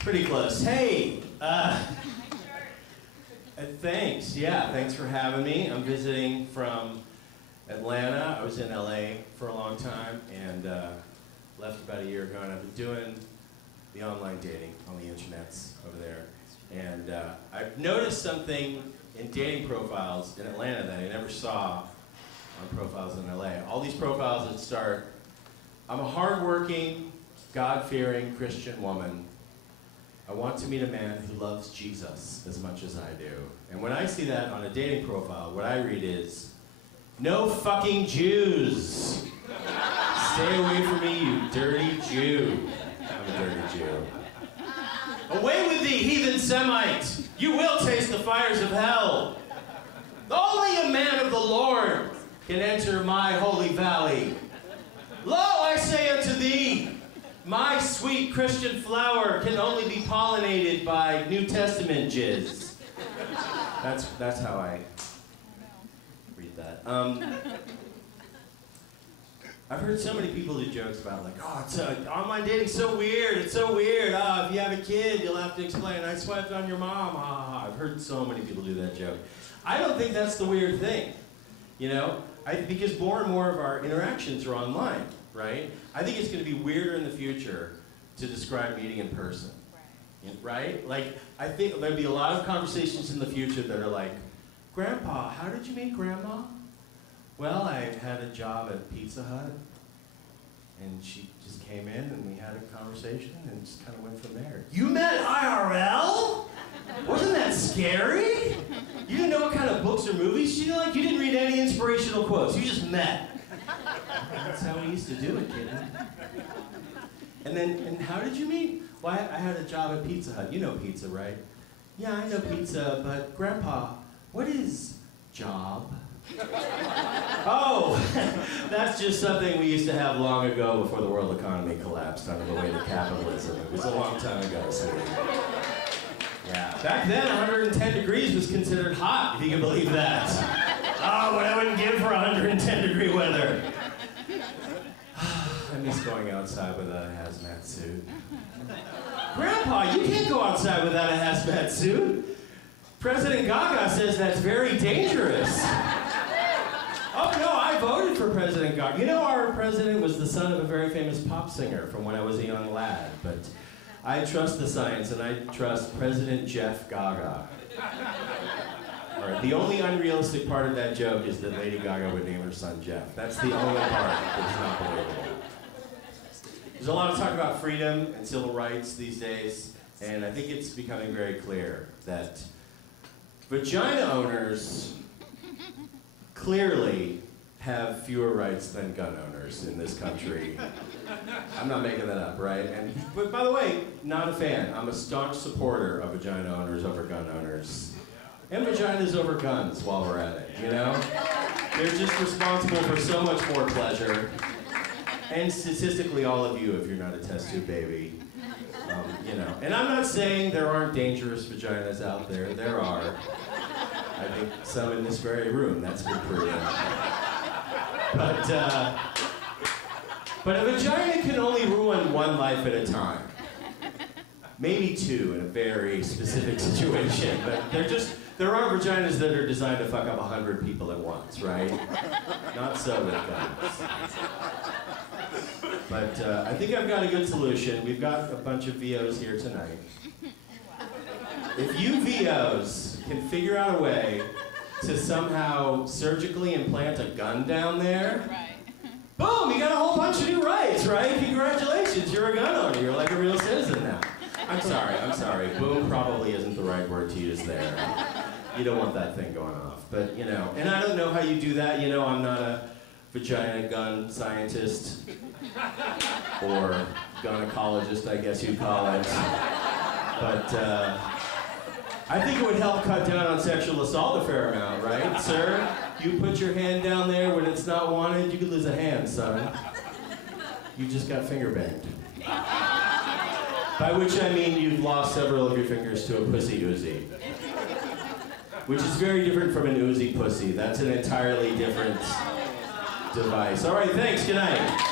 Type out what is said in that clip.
Pretty close. Hey, thanks. Yeah, thanks for having me. I'm visiting from Atlanta. I was in LA for a long time and left about a year ago, and I've been doing the online dating on the internets over there. And I've noticed something in dating profiles in Atlanta that I never saw on profiles in LA. All these profiles that start, I'm a hardworking, God-fearing Christian woman. I want to meet a man who loves Jesus as much as I do. And when I see that on a dating profile, what I read is, no fucking Jews. Stay away from me, you dirty Jew. I'm a dirty Jew. Away with thee, heathen Semite! You will taste the fires of hell. Only a man of the Lord can enter my holy valley. Lo, I say unto thee, my sweet Christian flower can only be pollinated by New Testament jizz. That's how I read that. I've heard so many people do jokes about like, oh, online dating's so weird, it's so weird. If you have a kid, you'll have to explain, I swiped on your mom, I've heard so many people do that joke. I don't think that's the weird thing, you know? Because more and more of our interactions are online, right? I think it's gonna be weirder in the future to describe meeting in person, right? Like, I think there'll be a lot of conversations in the future that are like, Grandpa, how did you meet Grandma? Well, I had a job at Pizza Hut, and she just came in, and we had a conversation, and just kind of went from there. You met IRL? Wasn't that scary? You didn't know what kind of books or movies she liked? You didn't read any inspirational quotes, you just met. That's how we used to do it, kid. And how did you meet? Well, I had a job at Pizza Hut. You know pizza, right? Yeah, I know pizza, but Grandpa, what is job? Oh, that's just something we used to have long ago before the world economy collapsed under the weight of capitalism. It was a long time ago, so. Yeah. Back then, 110 degrees was considered hot, if you can believe that. Oh, what I wouldn't give for 110 degree weather. I miss going outside without a hazmat suit. Grandpa, you can't go outside without a hazmat suit. President Gaga says that's very dangerous. Oh no, I voted for President Gaga. You know, our president was the son of a very famous pop singer from when I was a young lad, but I trust the science and I trust President Jeff Gaga. All right, the only unrealistic part of that joke is that Lady Gaga would name her son Jeff. That's the only part that's not believable. There's a lot of talk about freedom and civil rights these days, and I think it's becoming very clear that vagina owners clearly have fewer rights than gun owners in this country. I'm not making that up, right? But by the way, not a fan. I'm a staunch supporter of vagina owners over gun owners. And vaginas over guns while we're at it, you know? They're just responsible for so much more pleasure. And statistically, all of you, if you're not a test tube baby. You know. And I'm not saying there aren't dangerous vaginas out there. There are. I think some in this very room, that's been proven. But a vagina can only ruin one life at a time. Maybe two in a very specific situation. But there are vaginas that are designed to fuck up 100 people at once, right? Not so with guns. But I think I've got a good solution. We've got a bunch of VOs here tonight. If you VOs can figure out a way to somehow surgically implant a gun down there, boom, you got a whole bunch of new rights, right? Congratulations, you're a gun owner. You're like a real citizen now. I'm sorry. Boom probably isn't the right word to use there. You don't want that thing going off. But, you know, and I don't know how you do that. You know, I'm not a vagina gun scientist or gynecologist, I guess you'd call it. But I think it would help cut down on sexual assault a fair amount, right, sir? You put your hand down there when it's not wanted, you could lose a hand, son. You just got finger banged. By which I mean you've lost several of your fingers to a pussy Uzi. Which is very different from an Uzi pussy. That's an entirely different device. All right, thanks, good night.